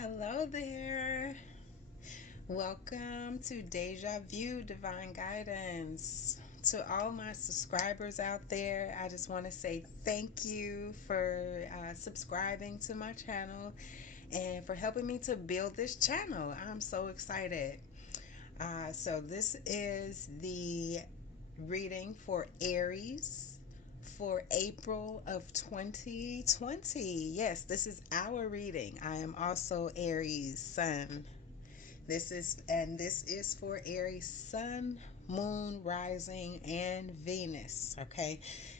Hello there. Welcome to Deja View Divine Guidance. To all my subscribers out there, I just want to say thank you for subscribing to my channel and for helping me to build this channel. I'm so excited. So, this is the reading for Aries for April of 2020. Yes, this is our reading. I am also Aries Sun. This is for Aries Sun, Moon, Rising, and Venus. Okay,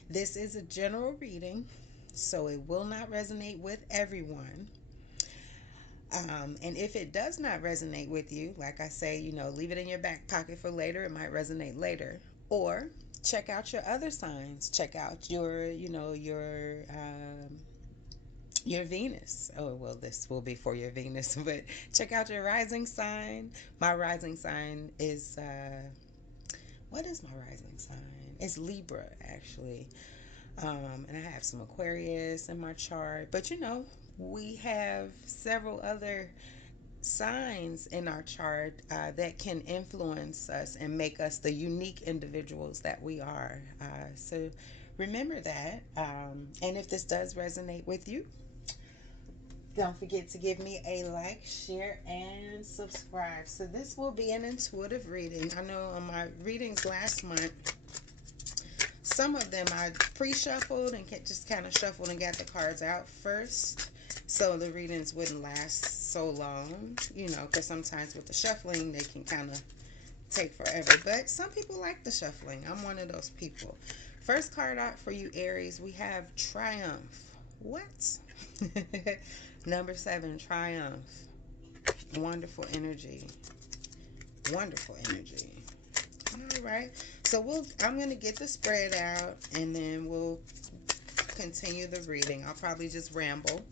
this is a general reading, so it will not resonate with everyone. And if it does not resonate with you, like I say, leave it in your back pocket for later. It might resonate later, or check out your other signs. Check out your Venus. Oh, well, this will be for your Venus, but check out your rising sign. My rising sign is, what is my rising sign? It's Libra, actually. And I have some Aquarius in my chart. But we have several other signs in our chart that can influence us and make us the unique individuals that we are. So remember that. And if this does resonate with you, don't forget to give me a like, share, and subscribe. So this will be an intuitive reading. I know on my readings last month, some of them I pre-shuffled and just kind of shuffled and got the cards out first, so the readings wouldn't last so long, because sometimes with the shuffling, they can kind of take forever. But some people like the shuffling. I'm one of those people. First card out for you, Aries, we have Triumph. What? Number 7, Triumph. Wonderful energy. Wonderful energy. All right. So I'm going to get the spread out and then we'll continue the reading. I'll probably just ramble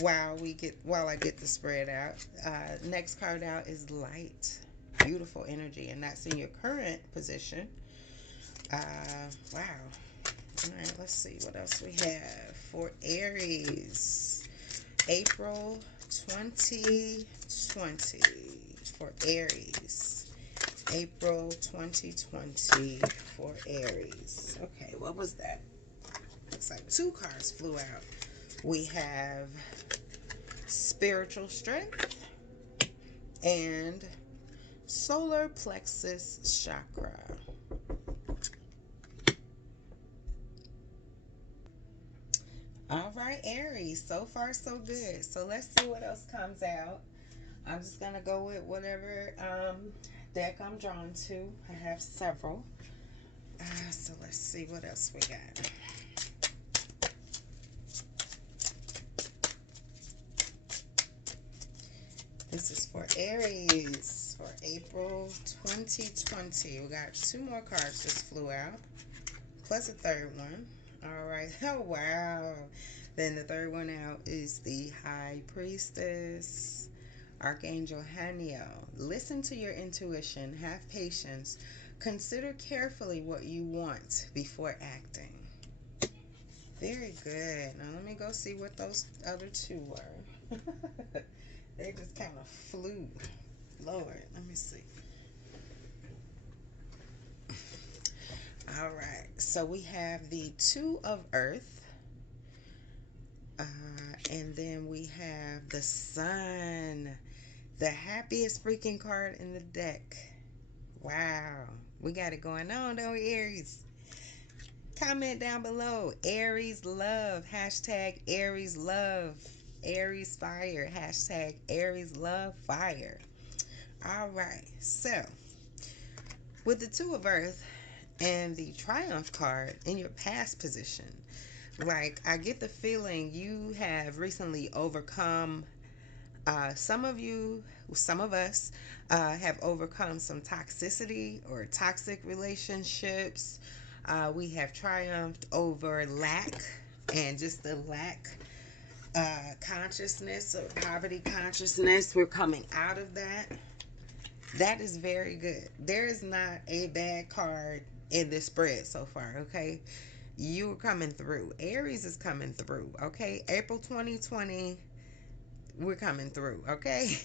while I get the spread out. Next card out is Light. Beautiful energy, and that's in your current position. Wow. All right, let's see what else we have for Aries. April 2020 for Aries. April 2020 for Aries. Okay, what was that? Looks like 2 cards flew out. We have Spiritual Strength and Solar Plexus Chakra. All right, Aries. So far, so good. So let's see what else comes out. I'm just going to go with whatever deck I'm drawn to. I have several. So let's see what else we got. This is for Aries for April 2020. We got 2 more cards just flew out, plus a third one. All right. Oh, wow. Then the third one out is the High Priestess, Archangel Haniel. Listen to your intuition. Have patience. Consider carefully what you want before acting. Very good. Now let me go see what those other 2 were. They just kind of flew. Lord, let me see. All right. So we have the 2 of Earth. And then we have the Sun. The happiest freaking card in the deck. Wow. We got it going on, don't we, Aries? Comment down below. Aries love. Hashtag Aries love. Aries fire. Hashtag Aries love fire. All right. So, with the 2 of Earth and the Triumph card in your past position, like, I get the feeling you have recently overcome, some of us have overcome some toxicity or toxic relationships. We have triumphed over lack and just the lack consciousness or poverty consciousness. We're coming out of that. That is very good. There is not a bad card in this spread so far, okay? You're coming through. Aries is coming through, okay? April 2020 we're coming through, okay?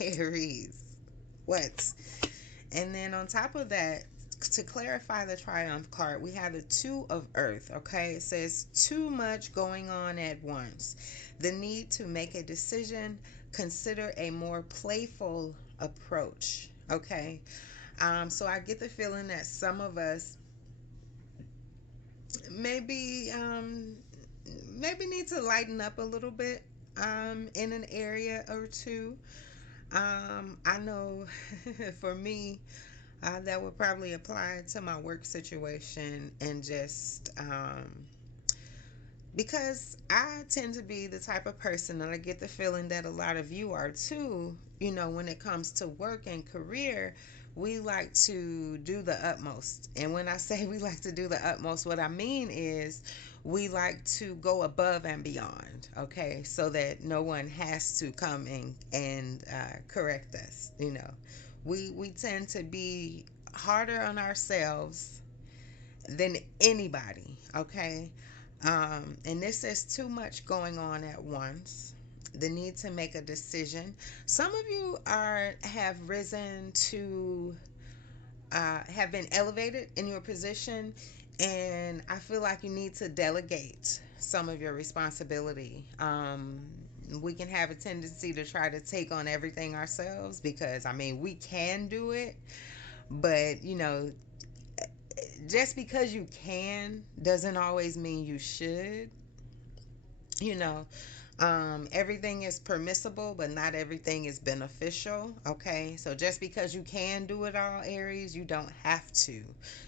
Aries. What? And then on top of that, to clarify the Triumph card, we have the Two of Earth, okay? It says too much going on at once. The need to make a decision, consider a more playful approach, okay? So I get the feeling that some of us maybe maybe need to lighten up a little bit in an area or two. I know for me, that would probably apply to my work situation and just because I tend to be the type of person, and I get the feeling that a lot of you are too, you know, when it comes to work and career, we like to do the utmost. And when I say we like to do the utmost, what I mean is we like to go above and beyond, okay, so that no one has to come and correct us, you know. We tend to be harder on ourselves than anybody, okay? And this is too much going on at once. The need to make a decision. Some of you have risen to have been elevated in your position, and I feel like you need to delegate some of your responsibility. We can have a tendency to try to take on everything ourselves because I mean we can do it, but you know, just because you can doesn't always mean you should. You know, everything is permissible, but not everything is beneficial. Okay, so just because you can do it all, Aries, you don't have to.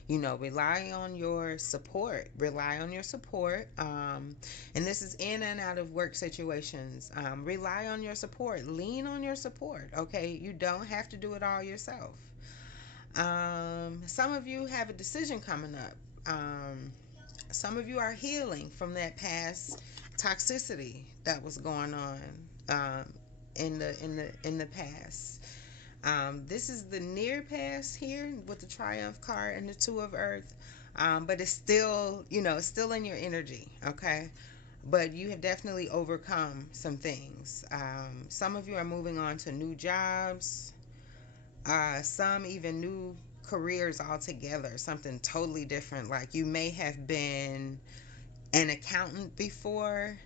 You know, rely on your support. Rely on your support. And this is in and out of work situations. Rely on your support. Lean on your support. Okay, you don't have to do it all yourself. Some of you have a decision coming up. Some of you are healing from that past toxicity that was going on in the past. This is the near past here with the Triumph card and the Two of Earth, but it's still, you know, it's still in your energy. Okay, but you have definitely overcome some things. Some of you are moving on to new jobs. Some even new careers altogether, something totally different. Like you may have been an accountant before,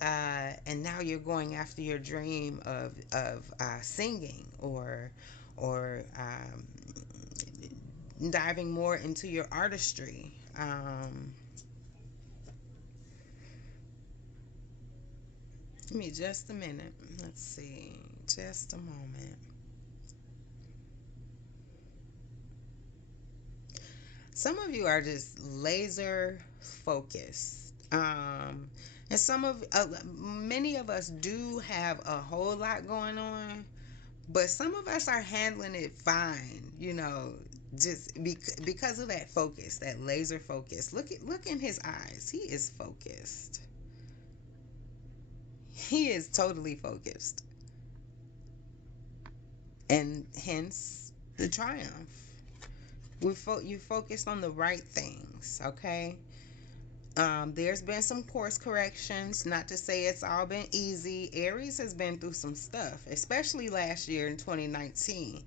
and now you're going after your dream of singing or diving more into your artistry. Give me just a minute. Let's see. Just a moment. Some of you are just laser focused. And many of us do have a whole lot going on, but some of us are handling it fine, you know, just because of that focus, that laser focus. Look in his eyes. He is focused. He is totally focused. And hence the triumph. You focused on the right things, okay? There's been some course corrections. Not to say it's all been easy. Aries has been through some stuff, especially last year in 2019.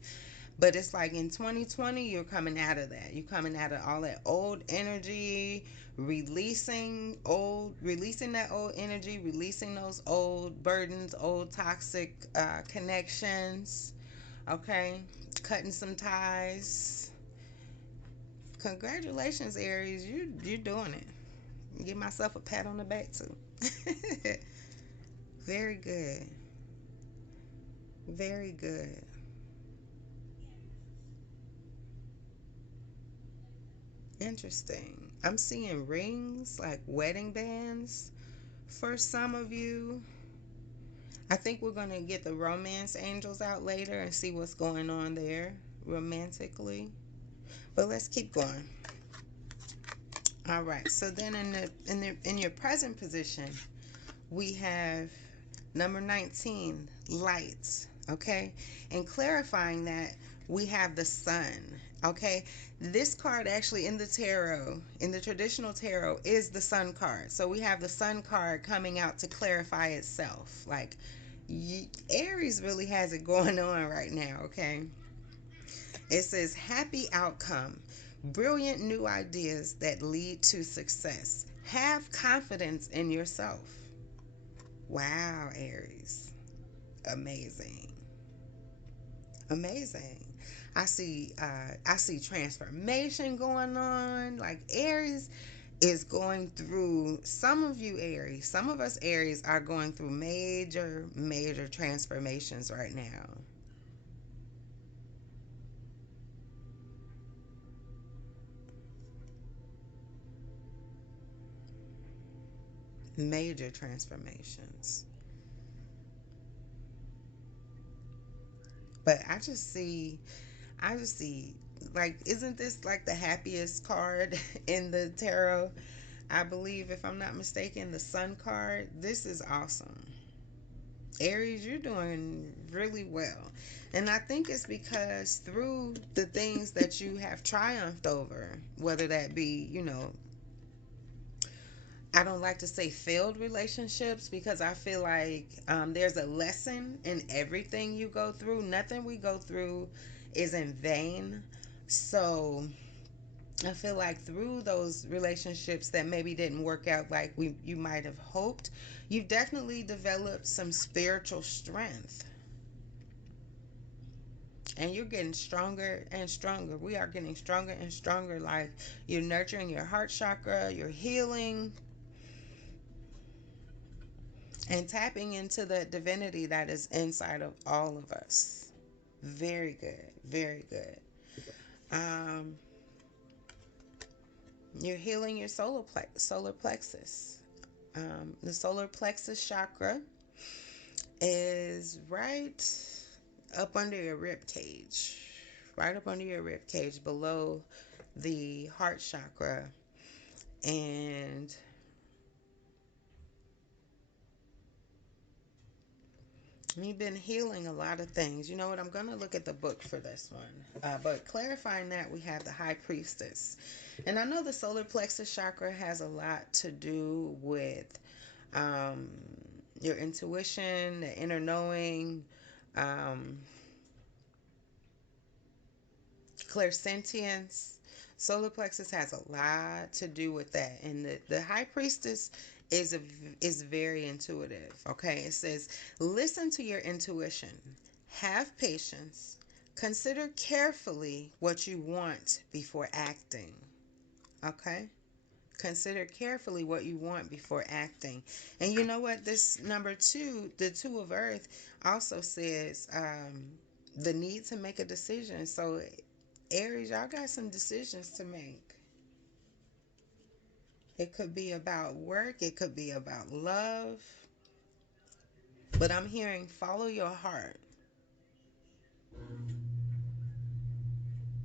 But it's like in 2020, you're coming out of that. You're coming out of all that old energy, releasing that old energy, releasing those old burdens, old toxic connections. Okay, cutting some ties. Congratulations, Aries. You're doing it. Give myself a pat on the back too. Very good. Very good. Interesting. I'm seeing rings, like wedding bands for some of you. I think we're going to get the romance angels out later and see what's going on there romantically. But let's keep going. All right. So then in your present position, we have number 19, lights. Okay? And clarifying that, we have the sun. Okay, this card actually in the tarot, in the traditional tarot, is the Sun card. So we have the Sun card coming out to clarify itself. Like, Aries really has it going on right now, okay? It says, happy outcome, brilliant new ideas that lead to success. Have confidence in yourself. Wow, Aries. Amazing. Amazing. I see transformation going on. Like Aries is going through, some of you Aries, some of us Aries are going through major transformations right now. Major transformations. But I just see like, isn't this like the happiest card in the tarot? I believe, if I'm not mistaken, the Sun card. This is awesome. Aries, you're doing really well. And I think it's because through the things that you have triumphed over, whether that be, I don't like to say failed relationships, because I feel like there's a lesson in everything you go through. Nothing we go through is in vain. So I feel like through those relationships that maybe didn't work out like you might have hoped, you've definitely developed some spiritual strength. And you're getting stronger and stronger. We are getting stronger and stronger. Like, you're nurturing your heart chakra, you're healing, and tapping into the divinity that is inside of all of us. Very good. Very good. Um, you're healing your solar plexus. The solar plexus chakra is right up under your rib cage, right up under your rib cage, below the heart chakra. And you've been healing a lot of things. You know what? I'm going to look at the book for this one. But clarifying that, we have the High Priestess. And I know the solar plexus chakra has a lot to do with um, your intuition, the inner knowing, um, clairsentience. Solar plexus has a lot to do with that. And the High Priestess is very intuitive. Okay, it says, listen to your intuition, have patience, consider carefully what you want before acting. Okay, consider carefully what you want before acting. And you know what, this number two, the two of earth, also says the need to make a decision. So Aries, y'all got some decisions to make. It could be about work, it could be about love, but I'm hearing follow your heart.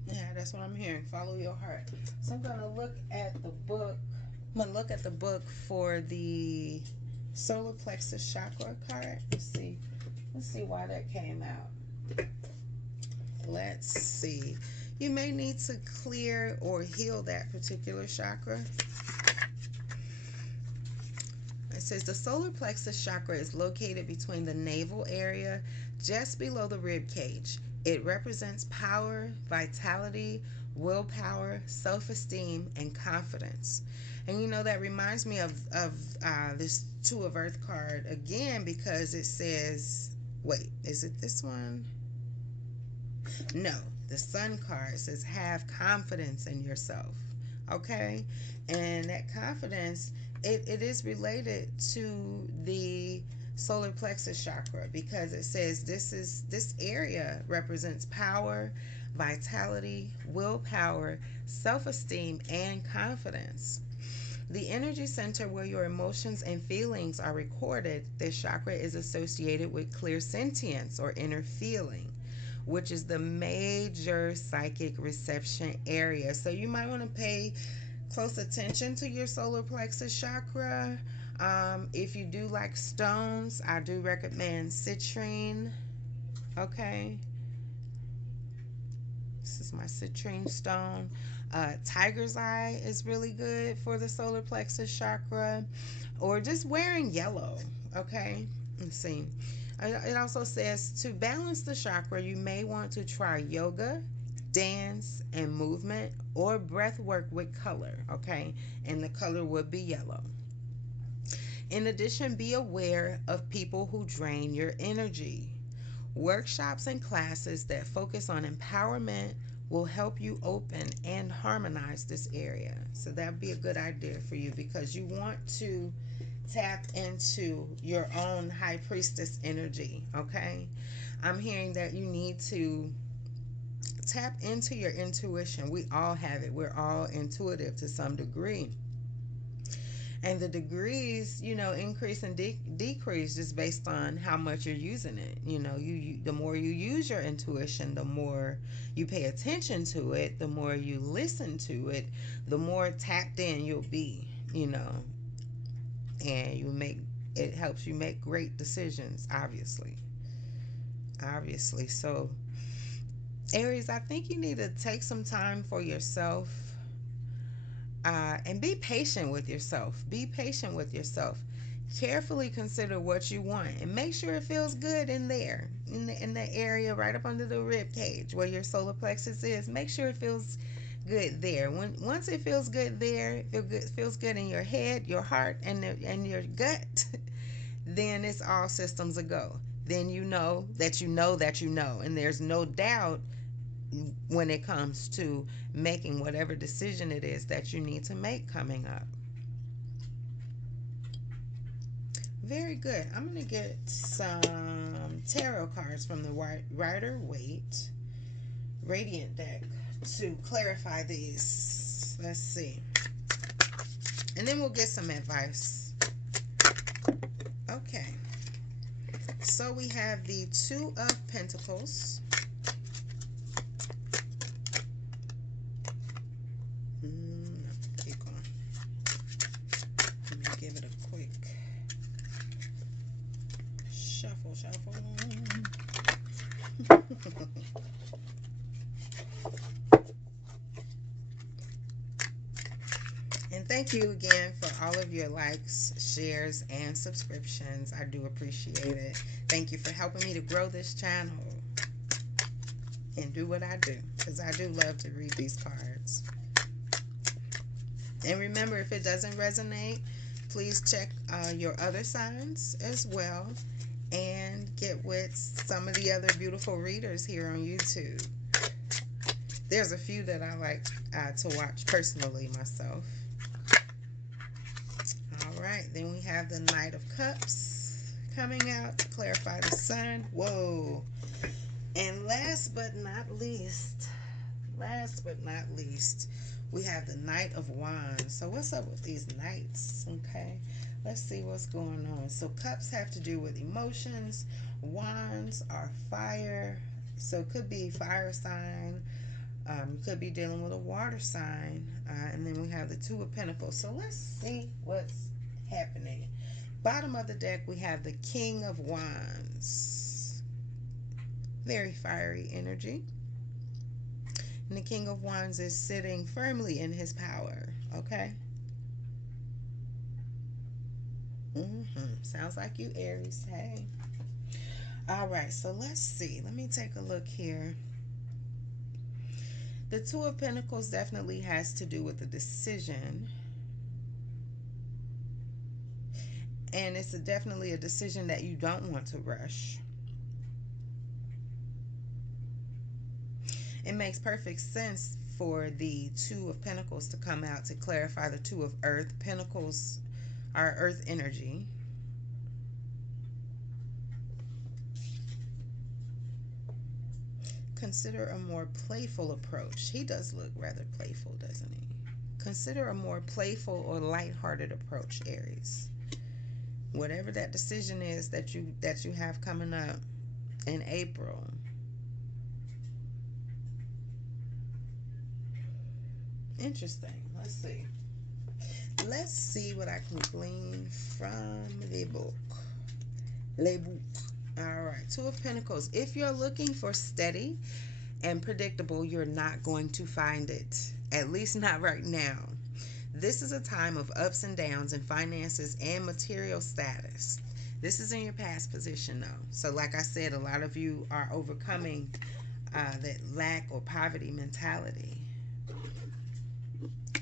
Yeah, that's what I'm hearing. Follow your heart. So I'm gonna look at the book. I'm gonna look at the book for the solar plexus chakra card. Let's see. Let's see why that came out. Let's see. You may need to clear or heal that particular chakra. It says the solar plexus chakra is located between the navel area, just below the rib cage. It represents power, vitality, willpower, self-esteem, and confidence. And you know, that reminds me of this Two of Earth card again, because it says, wait, is it this one? No, the Sun card says have confidence in yourself. Okay? And that confidence, it is related to the solar plexus chakra, because it says this area represents power, vitality, willpower, self-esteem, and confidence. The energy center where your emotions and feelings are recorded, this chakra is associated with clear sentience or inner feeling, which is the major psychic reception area. So you might want to pay close attention to your solar plexus chakra. If you do like stones, I do recommend citrine. Okay. This is my citrine stone. Tiger's eye is really good for the solar plexus chakra, or just wearing yellow. Okay, let's see. It also says to balance the chakra, you may want to try yoga, dance, and movement, or breath work with color. Okay, and the color would be yellow. In addition, be aware of people who drain your energy. Workshops and classes that focus on empowerment will help you open and harmonize this area. So that would be a good idea for you, because you want to tap into your own high priestess energy. Okay, I'm hearing that you need to tap into your intuition. We all have it. We're all intuitive to some degree. And the degrees, increase and decrease just based on how much you're using it. The more you use your intuition, the more you pay attention to it, the more you listen to it, the more tapped in you'll be, and it helps you make great decisions, obviously. So, Aries, I think you need to take some time for yourself. And be patient with yourself. Be patient with yourself. Carefully consider what you want, and make sure it feels good in there, in the area right up under the rib cage where your solar plexus is. Make sure it feels good there. Once it feels good there, feels good in your head, your heart, and your gut, then it's all systems a go. Then you know that you know that you know, and there's no doubt when it comes to making whatever decision it is that you need to make coming up. Very good. I'm going to get some tarot cards from the Rider-Waite Radiant deck to clarify these. Let's see. And then we'll get some advice. Okay. So we have the Two of Pentacles. Keep going. Let me give it a quick shuffle. And thank you again for all of your likes, shares, and subscriptions. I do appreciate it. Thank you for helping me to grow this channel and do what I do, because I do love to read these cards. And remember, if it doesn't resonate, please check your other signs as well, and get with some of the other beautiful readers here on YouTube. There's a few that I like to watch personally myself. All right, then we have the Knight of Cups coming out to clarify the sun. Whoa. And last but not least, we have the Knight of Wands. So what's up with these knights? Okay, let's see what's going on. So cups have to do with emotions. Wands are fire. So it could be fire sign. You could be dealing with a water sign. And then we have the Two of Pentacles. So let's see what's happening. Bottom of the deck, we have the King of Wands. Very fiery energy. And the King of Wands is sitting firmly in his power. Okay? Sounds like you, Aries. Hey. All right, so let's see. Let me take a look here. The Two of Pentacles definitely has to do with the decision. And it's definitely a decision that you don't want to rush. It makes perfect sense for the Two of Pentacles to come out to clarify the Two of Earth. Pentacles are earth energy. Consider a more playful approach. He does look rather playful, doesn't he? Consider a more playful or lighthearted approach, Aries. Whatever that decision is that you have coming up in April. Interesting. Let's see. Let's see what I can glean from the book. Le book. All right. Two of Pentacles. If you're looking for steady and predictable, you're not going to find it, at least not right now. This is a time of ups and downs in finances and material status. This is in your past position, though. So, like I said, a lot of you are overcoming that lack or poverty mentality.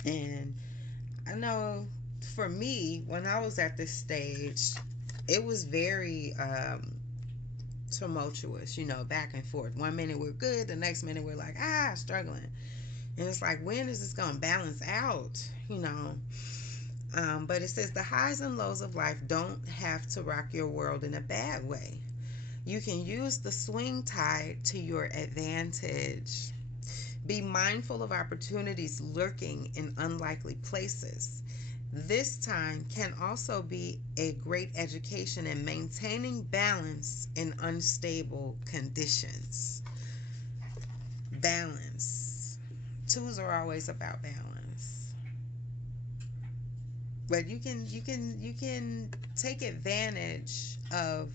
And I know for me, when I was at this stage, it was very tumultuous, back and forth. One minute we're good, the next minute we're like, struggling. And it's like, when is this going to balance out? But it says the highs and lows of life don't have to rock your world in a bad way. You can use the swing tide to your advantage. Be mindful of opportunities lurking in unlikely places. This time can also be a great education in maintaining balance in unstable conditions. Balance. Twos are always about balance. But you can take advantage of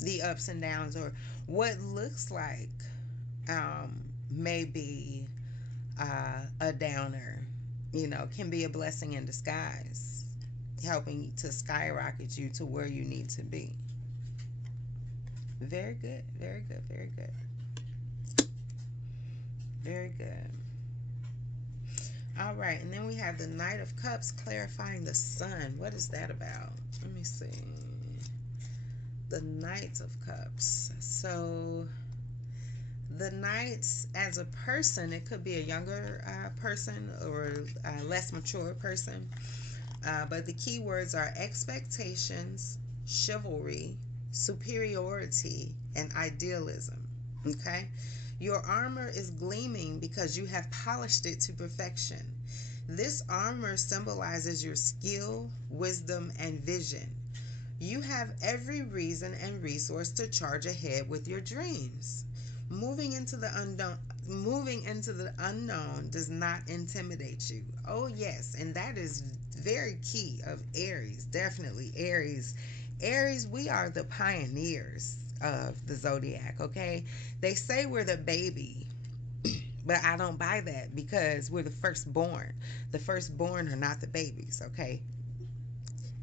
the ups and downs, or what looks like maybe a downer, can be a blessing in disguise, helping to skyrocket you to where you need to be. Very good, very good, very good, very good. All right, and then we have the Knight of Cups clarifying the Sun. What is that about? Let me see. The Knight of Cups. So the Knights, as a person, it could be a younger person or a less mature person. But the key words are expectations, chivalry, superiority, and idealism. Okay? Your armor is gleaming because you have polished it to perfection. This armor symbolizes your skill, wisdom, and vision. You have every reason and resource to charge ahead with your dreams. Moving into the unknown does not intimidate you. Oh yes, and that is very key of Aries. Definitely Aries. Aries, we are the pioneers of the zodiac, okay? They say we're the baby, but I don't buy that because we're the firstborn. The firstborn are not the babies, okay?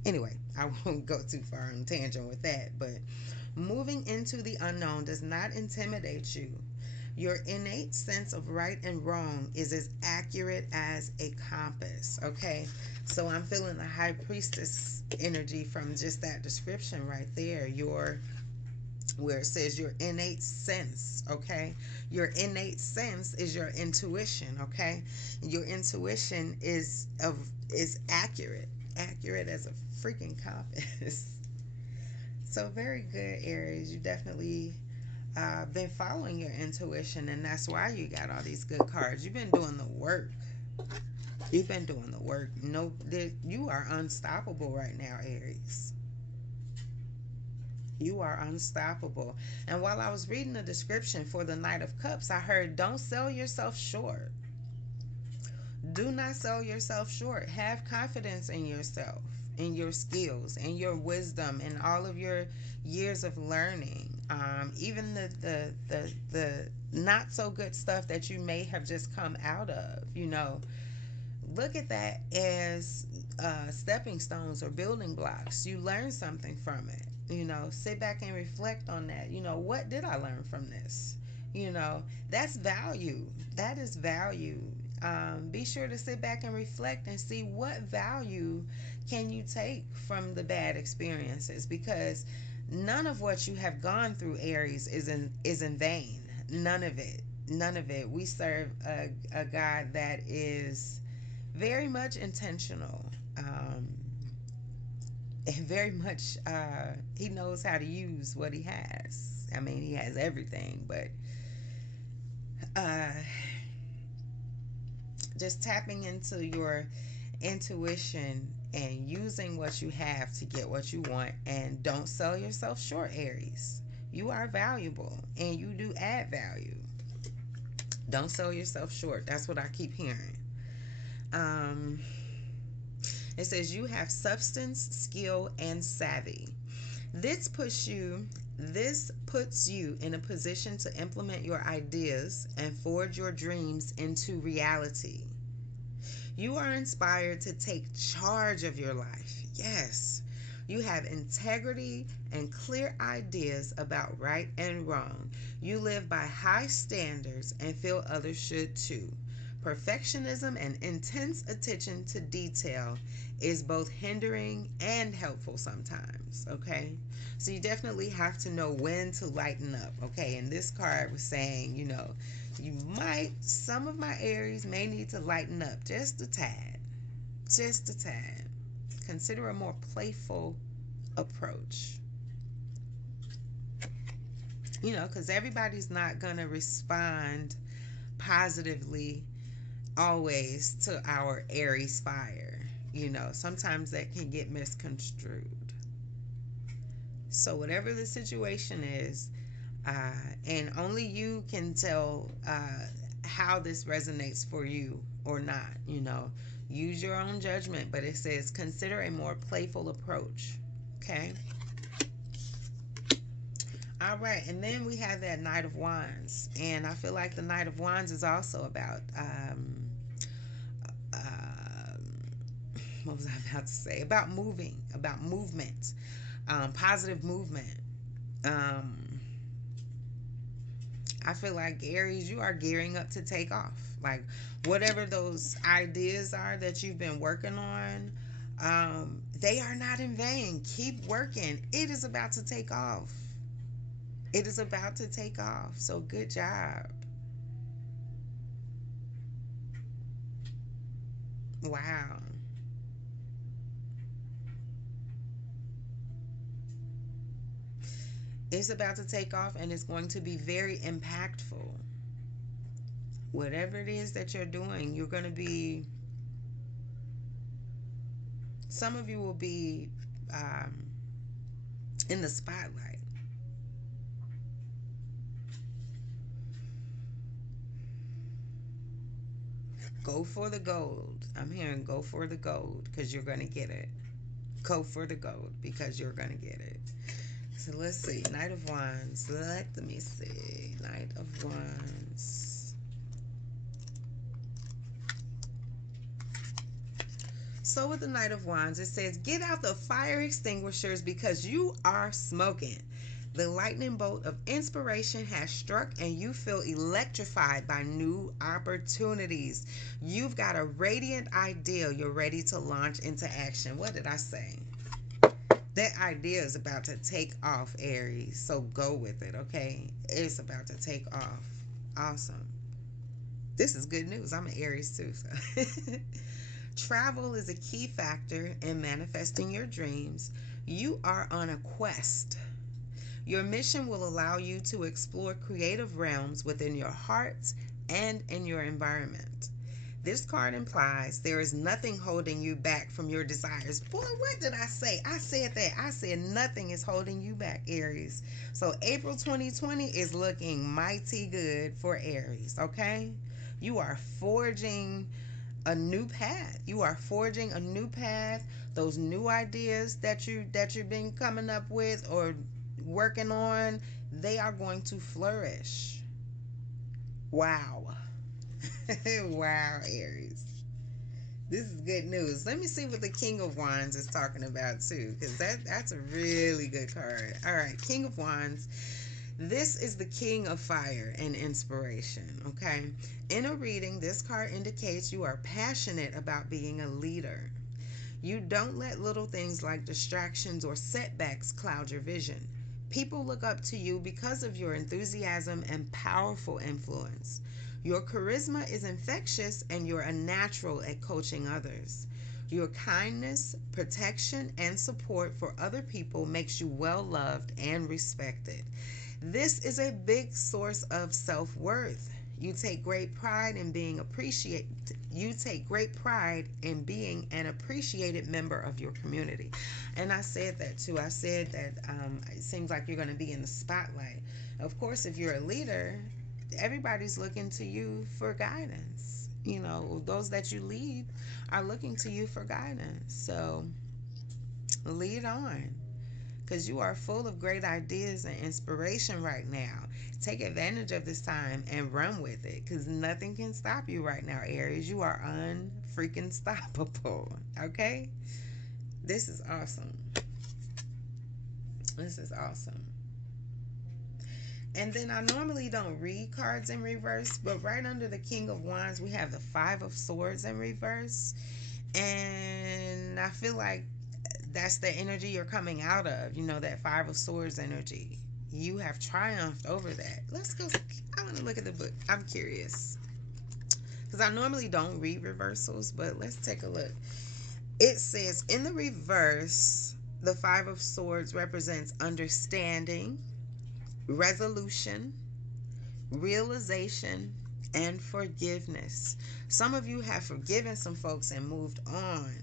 Anyway, I won't go too far on tangent with that, but moving into the unknown does not intimidate you. Your innate sense of right and wrong is as accurate as a compass, okay? So I'm feeling the high priestess energy from just that description right there. Where it says your innate sense, okay? Your innate sense is your intuition, okay? Your intuition is accurate as a freaking compass. So very good, Aries. You definitely been following your intuition, and that's why you got all these good cards. You've been doing the work. You've been doing the work. No, you are unstoppable right now, Aries. You are unstoppable. And while I was reading the description for the Knight of Cups, I heard, don't sell yourself short. Do not sell yourself short. Have confidence in yourself, in your skills, in your wisdom, in all of your years of learning. Even the not so good stuff that you may have just come out of, look at that as stepping stones or building blocks. You learn something from it. Sit back and reflect on that. What did I learn from this? That's value. That is value. Be sure to sit back and reflect and see what value can you take from the bad experiences, because none of what you have gone through, Aries, is in vain. None of it. None of it. We serve a God that is very much intentional. And very much he knows how to use what he has. I mean, he has everything, but just tapping into your intuition and using what you have to get what you want. And don't sell yourself short, Aries. You are valuable and you do add value. Don't sell yourself short. That's what I keep hearing. It says you have substance, skill, and savvy. This puts you This puts you in a position to implement your ideas and forge your dreams into reality. You are inspired to take charge of your life. Yes. You have integrity and clear ideas about right and wrong. You live by high standards and feel others should too. Perfectionism and intense attention to detail is both hindering and helpful sometimes, okay? So you definitely have to know when to lighten up, okay? And this card was saying, some of my Aries may need to lighten up just a tad. Just a tad. Consider a more playful approach. Because everybody's not going to respond positively always to our Aries fire. Sometimes that can get misconstrued. So whatever the situation is, and only you can tell how this resonates for you or not. Use your own judgment, but it says consider a more playful approach. Okay. All right, and then we have that Knight of Wands, and I feel like the Knight of Wands is also about what was I about to say? About movement, positive movement. I feel like Aries, you are gearing up to take off. Like whatever those ideas are that you've been working on, they are not in vain. Keep working. It is about to take off. It is about to take off. So good job. Wow. It's about to take off and it's going to be very impactful. Whatever it is that you're doing, you're going to be, some of you will be in the spotlight. Go for the gold. I'm hearing go for the gold because you're going to get it. Go for the gold because you're going to get it. So let's see. Knight of Wands. Let me see. Knight of Wands. So with the Knight of Wands, it says, get out the fire extinguishers because you are smoking. The lightning bolt of inspiration has struck and you feel electrified by new opportunities. You've got a radiant idea you're ready to launch into action. What did I say? That idea is about to take off, Aries. So go with it, okay? It's about to take off. Awesome. This is good news. I'm an Aries too. So. Travel is a key factor in manifesting your dreams. You are on a quest. Your mission will allow you to explore creative realms within your heart and in your environment. This card implies there is nothing holding you back from your desires. Boy, what did I say? I said that. I said nothing is holding you back, Aries. So April 2020 is looking mighty good for Aries, okay? You are forging a new path. You are forging a new path. Those new ideas that you've been coming up with or working on, they are going to flourish. Wow. Wow, Aries. This is good news. Let me see what the King of Wands is talking about too, because that's a really good card. All right, King of Wands. This is the king of fire and inspiration, okay? In a reading, this card indicates you are passionate about being a leader. You don't let little things like distractions or setbacks cloud your vision. People look up to you because of your enthusiasm and powerful influence. Your charisma is infectious and you're a natural at coaching others. Your kindness, protection, and support for other people makes you well loved and respected. This is a big source of self-worth. You take great pride in being an appreciated member of your community. And I said that too. I said that it seems like you're going to be in the spotlight. Of course, if you're a leader, everybody's looking to you for guidance. Those that you lead are looking to you for guidance. So lead on. because you are full of great ideas and inspiration right now. Take advantage of this time and run with it, because nothing can stop you right now, Aries. You are unfreaking stoppable. Okay? This is awesome. This is awesome. And then I normally don't read cards in reverse, but right under the King of Wands, we have the Five of Swords in reverse. And I feel like that's the energy you're coming out of, that Five of Swords energy. You have triumphed over that. Let's go. I want to look at the book. I'm curious. Because I normally don't read reversals, but let's take a look. It says in the reverse, the Five of Swords represents understanding, resolution, realization, and forgiveness. Some of you have forgiven some folks and moved on.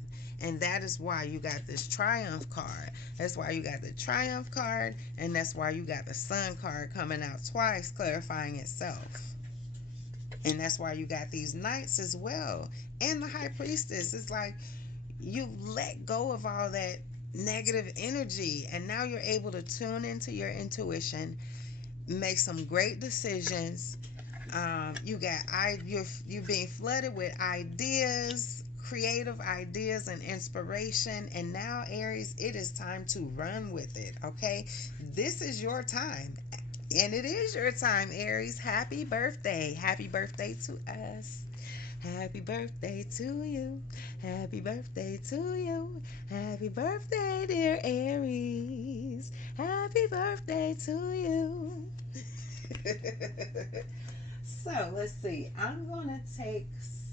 And that is why you got this Triumph card. That's why you got the Triumph card. And that's why you got the Sun card coming out twice, clarifying itself. And that's why you got these Knights as well. And the High Priestess. It's like you've let go of all that negative energy. And now you're able to tune into your intuition, make some great decisions. You're being flooded with ideas, creative ideas and inspiration. And now, Aries, it is time to run with it. Okay, this is your time, and it is your time, Aries. Happy birthday to us. Happy birthday to you. Happy birthday to you. Happy birthday, dear Aries. Happy birthday to you. So let's see. I'm gonna take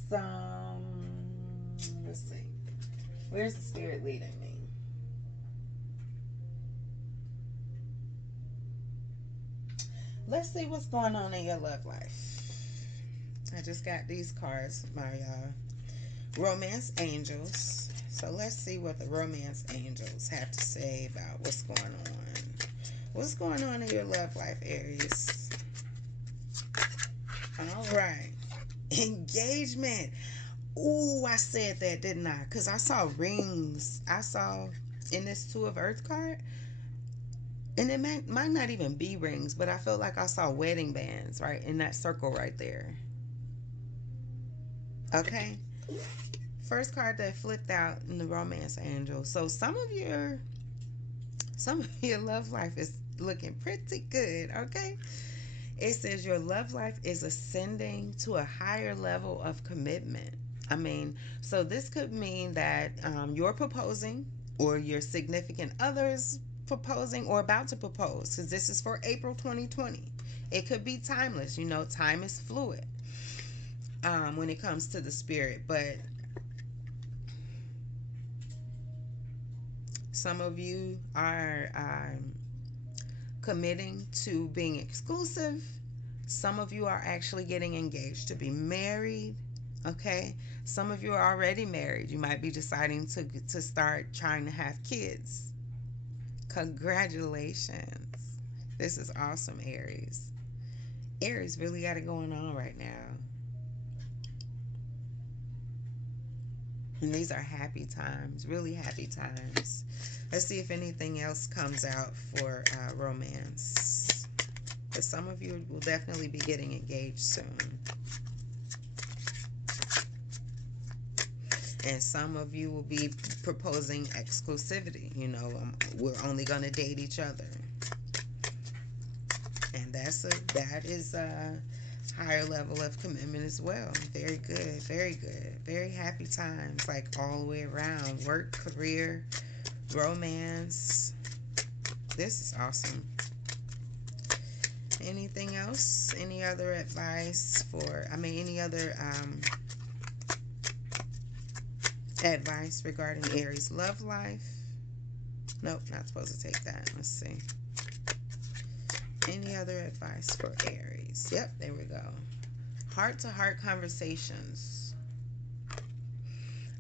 some. Let's see. Where's the spirit leading me? Let's see what's going on in your love life. I just got these cards, my romance angels. So let's see what the romance angels have to say about what's going on. What's going on in your love life, Aries? All right. Engagement. Ooh, I said that, didn't I? Because I saw rings. I saw in this Two of Earth card. And it might not even be rings, but I felt like I saw wedding bands, right? In that circle right there. Okay. First card that flipped out in the romance angel. So some of your love life is looking pretty good, okay? It says your love life is ascending to a higher level of commitment. I mean, so this could mean that you're proposing, or your significant other's proposing or about to propose, because this is for April 2020. It could be timeless. Time is fluid when it comes to the spirit. But some of you are committing to being exclusive. Some of you are actually getting engaged to be married. Okay, some of you are already married. You might be deciding to start trying to have kids. Congratulations. This is awesome, Aries. Aries really got it going on right now. And these are happy times, really happy times. Let's see if anything else comes out for romance. But some of you will definitely be getting engaged soon. And some of you will be proposing exclusivity. We're only going to date each other. And that is a higher level of commitment as well. Very good, very good. Very happy times, like all the way around. Work, career, romance. This is awesome. Anything else? Any other advice any other advice regarding Aries' love life? Nope, not supposed to take that. Let's see. Any other advice for Aries? Yep, there we go. Heart-to-heart conversations.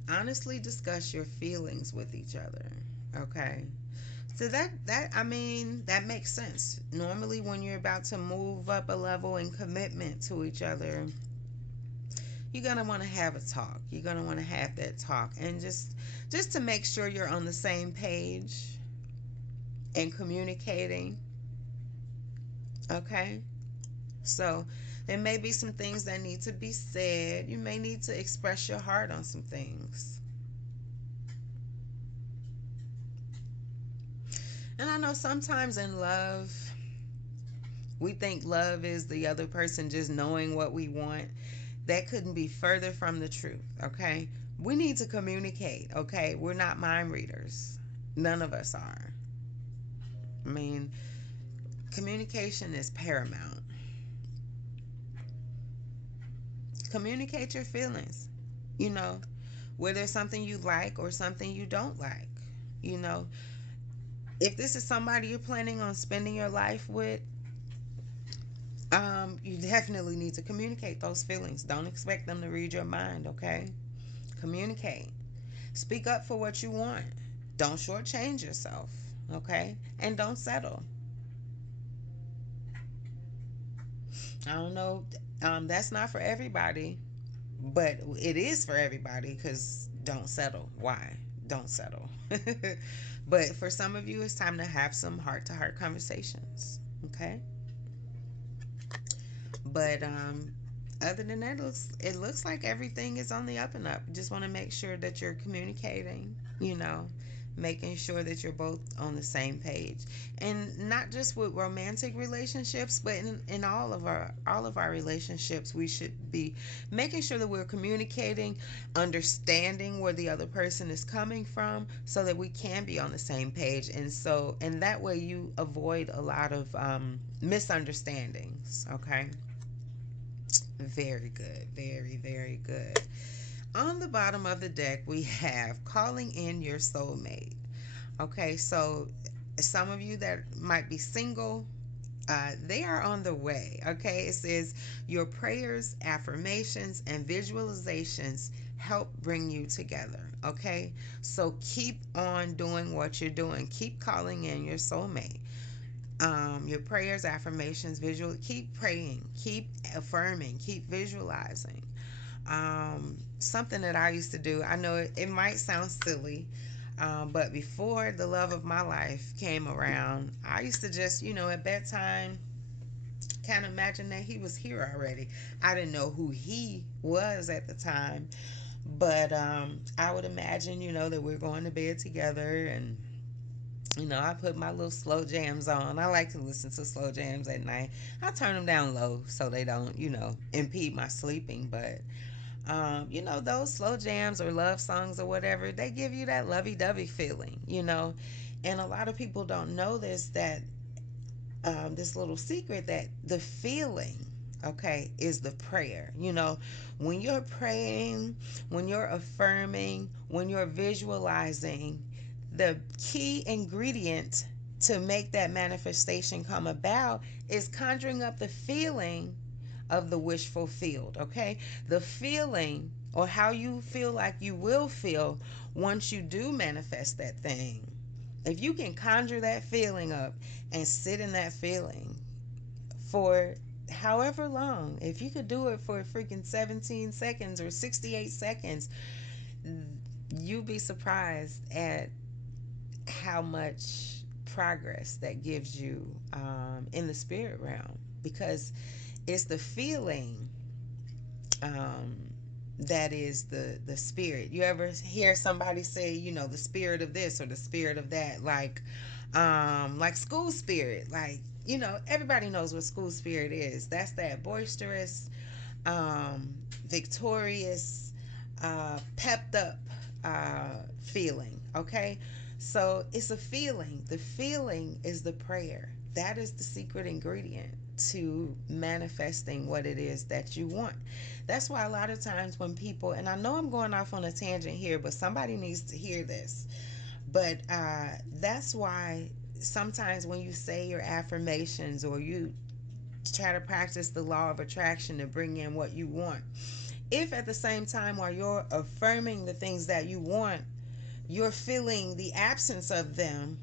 Honestly discuss your feelings with each other. Okay. So that makes sense. Normally when you're about to move up a level in commitment to each other, you're going to want to have a talk. You're going to want to have that talk. And just to make sure you're on the same page, and communicating. Okay? So there may be some things that need to be said. You may need to express your heart on some things. And I know sometimes in love, we think love is the other person just knowing what we want. That couldn't be further from the truth, okay? We need to communicate, okay? We're not mind readers. None of us are. I mean, communication is paramount. Communicate your feelings, you know, whether it's something you like or something you don't like. You know, if this is somebody you're planning on spending your life with, you definitely need to communicate those feelings. Don't expect them to read your mind, okay? Communicate. Speak up for what you want. Don't shortchange yourself, okay? And don't settle. I don't know. That's not for everybody, but it is for everybody because don't settle. Why? Don't settle. But for some of you, it's time to have some heart to heart conversations, okay? But other than that, it looks like everything is on the up and up. You just want to make sure that you're communicating, you know, making sure that you're both on the same page, and not just with romantic relationships, but in all of our relationships, we should be making sure that we're communicating, understanding where the other person is coming from, so that we can be on the same page, and that way you avoid a lot of misunderstandings. Okay. Very good. Very, very good. On the bottom of the deck, we have calling in your soulmate. Okay, so some of you that might be single, they are on the way. Okay, it says your prayers, affirmations, and visualizations help bring you together. Okay, so keep on doing what you're doing, keep calling in your soulmate. Your prayers, affirmations, visual. Keep praying, keep affirming, keep visualizing. Something that I used to do. I know it might sound silly, but before the love of my life came around, I used to just, at bedtime, kind of imagine that he was here already. I didn't know who he was at the time, but I would imagine, that we're going to bed together, and I put my little slow jams on. I like to listen to slow jams at night. I turn them down low so they don't, impede my sleeping. But, those slow jams or love songs or whatever, they give you that lovey-dovey feeling. And a lot of people don't know this little secret that the feeling, okay, is the prayer. When you're praying, when you're affirming, when you're visualizing, the key ingredient to make that manifestation come about is conjuring up the feeling of the wish fulfilled, okay? The feeling, or how you feel like you will feel once you do manifest that thing. If you can conjure that feeling up and sit in that feeling for however long, if you could do it for freaking 17 seconds or 68 seconds, you'd be surprised at how much progress that gives you in the spirit realm, because it's the feeling um, that is the spirit. You ever hear somebody say, the spirit of this or the spirit of that, like school spirit, everybody knows what school spirit is. That's that boisterous, victorious, pepped up feeling. Okay, so it's a feeling. The feeling is the prayer. That is the secret ingredient to manifesting what it is that you want. That's why a lot of times when people, and I know I'm going off on a tangent here, but somebody needs to hear this. But that's why sometimes when you say your affirmations, or you try to practice the law of attraction to bring in what you want, if at the same time while you're affirming the things that you want, you're feeling the absence of them,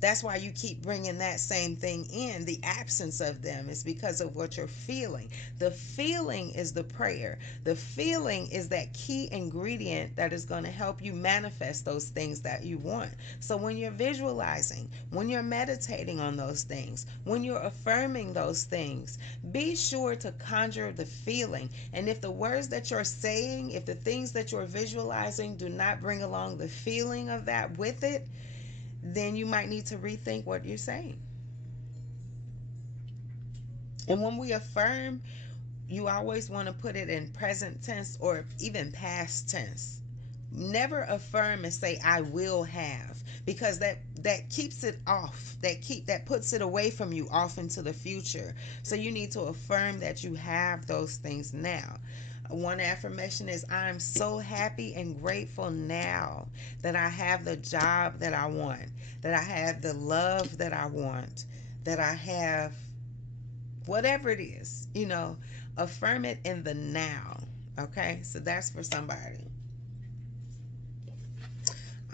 That's why you keep bringing that same thing in. The absence of them is because of what you're feeling. The feeling is the prayer. The feeling is that key ingredient that is going to help you manifest those things that you want. So when you're visualizing, when you're meditating on those things, when you're affirming those things, be sure to conjure the feeling. And if the words that you're saying, if the things that you're visualizing do not bring along the feeling of that with it, then you might need to rethink what you're saying. And when we affirm, you always want to put it in present tense or even past tense. Never affirm and say I will have, because that keeps it off. That puts it away from you, off into the future. So you need to affirm that you have those things now. One affirmation is, I'm so happy and grateful now that I have the job that I want, that I have the love that I want, that I have whatever it is, affirm it in the now. Okay, so that's for somebody.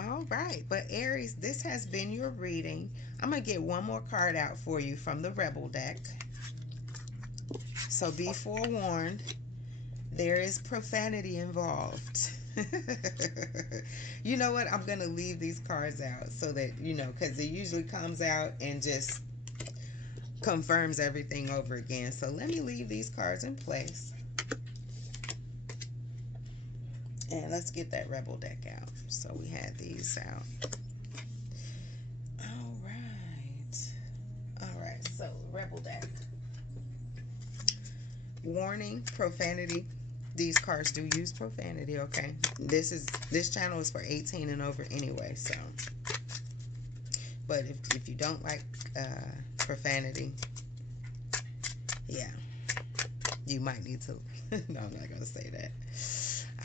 All right, but Aries, this has been your reading. I'm going to get one more card out for you from the Rebel deck. So be forewarned, there is profanity involved. You know what? I'm going to leave these cards out so that, because it usually comes out and just confirms everything over again. So let me leave these cards in place. And let's get that Rebel deck out. So we had these out. All right. All right. So Rebel deck. Warning, profanity. These cards do use profanity, okay? This channel is for 18 and over anyway, so. But if you don't like profanity, yeah, you might need to. No, I'm not gonna say that.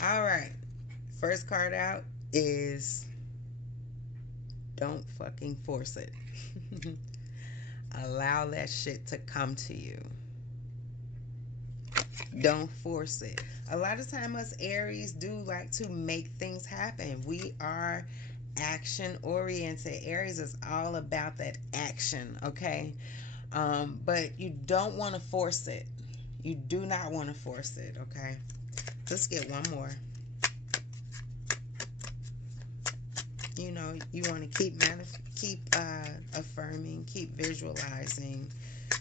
All right. First card out is don't fucking force it. Allow that shit to come to you. Don't force it. A lot of time us Aries do like to make things happen. We are action oriented. Aries is all about that action, okay? But you don't want to force it. You do not want to force it, okay? Let's get one more. You want to keep affirming, keep visualizing,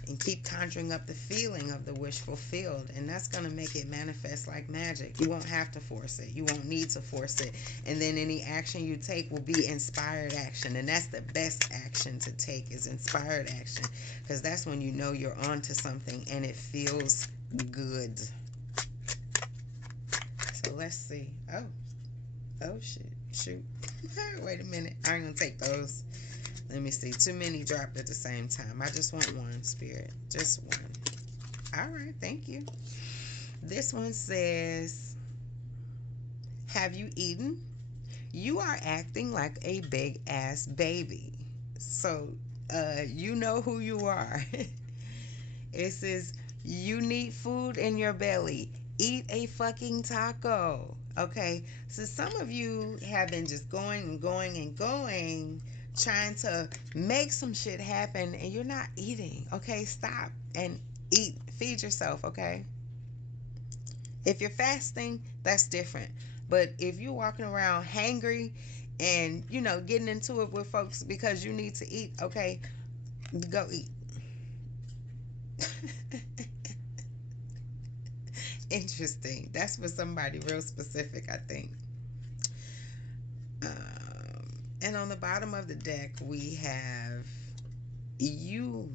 and keep conjuring up the feeling of the wish fulfilled, and that's going to make it manifest like magic. You won't have to force it. You won't need to force it. And then any action you take will be inspired action, and that's the best action to take, is inspired action, because that's when you know you're onto something and it feels good. So let's see. Oh shit. Shoot. Wait a minute. I ain't gonna take those. Let me see. Too many dropped at the same time. I just want one, Spirit. Just one. All right. Thank you. This one says, have you eaten? You are acting like a big ass baby. So, you know who you are. It says, you need food in your belly. Eat a fucking taco. Okay? So some of you have been just going and going and going, trying to make some shit happen, and you're not eating. Okay? Stop and eat. Feed yourself, okay? If you're fasting, that's different. But if you're walking around hangry and, getting into it with folks because you need to eat, okay, go eat. Interesting. That's for somebody real specific, I think. And on the bottom of the deck, we have, you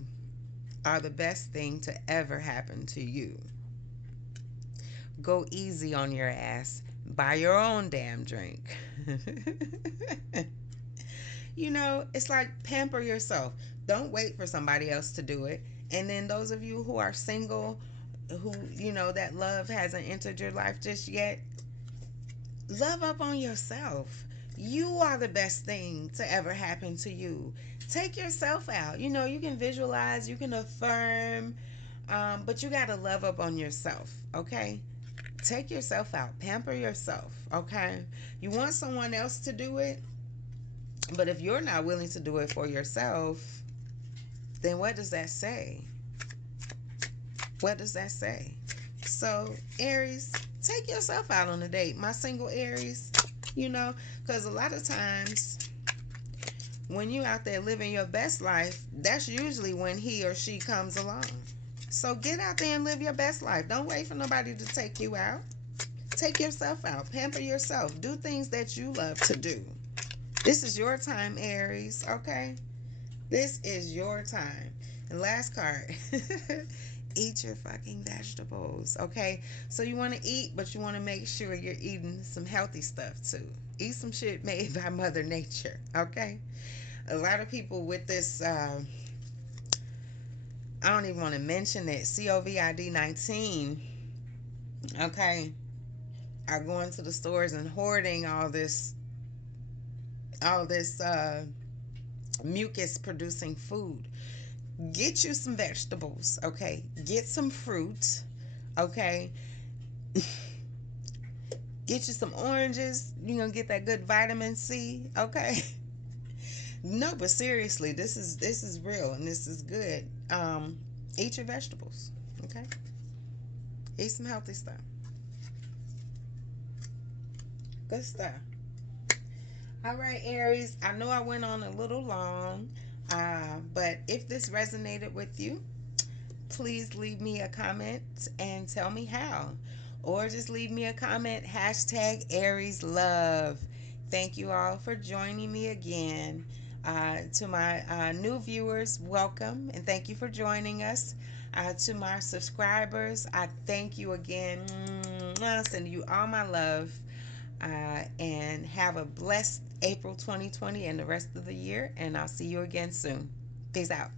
are the best thing to ever happen to you. Go easy on your ass. Buy your own damn drink. It's like pamper yourself. Don't wait for somebody else to do it. And then those of you who are single, who, that love hasn't entered your life just yet, love up on yourself. You are the best thing to ever happen to you. Take yourself out. You can visualize, you can affirm, but you got to love up on yourself, okay? Take yourself out. Pamper yourself, okay? You want someone else to do it? But if you're not willing to do it for yourself, then what does that say? What does that say? So, Aries, take yourself out on a date. My single Aries, you know, because a lot of times when you out there living your best life, that's usually when he or she comes along. So get out there and live your best life. Don't wait for nobody to take you out. Take yourself out. Pamper yourself. Do things that you love to do. This is your time, Aries, okay? This is your time. And last card. Eat your fucking vegetables, okay? So you want to eat, but you want to make sure you're eating some healthy stuff too. Eat some shit made by Mother Nature, okay? A lot of people with this, I don't even want to mention it, COVID-19, okay, are going to the stores and hoarding all this mucus producing food. Get you some vegetables, okay? Get some fruit, okay? Get you some oranges. You're gonna get that good vitamin C, okay? No, but seriously, this is real and this is good. Eat your vegetables, okay? Eat some healthy stuff. Good stuff. All right, Aries. I know I went on a little long, but if this resonated with you, please leave me a comment and tell me how. Or just leave me a comment, hashtag Aries Love. Thank you all for joining me again. To my new viewers, welcome and thank you for joining us. To my subscribers, I thank you again. I send you all my love. And have a blessed April 2020 and the rest of the year. And I'll see you again soon. Peace out.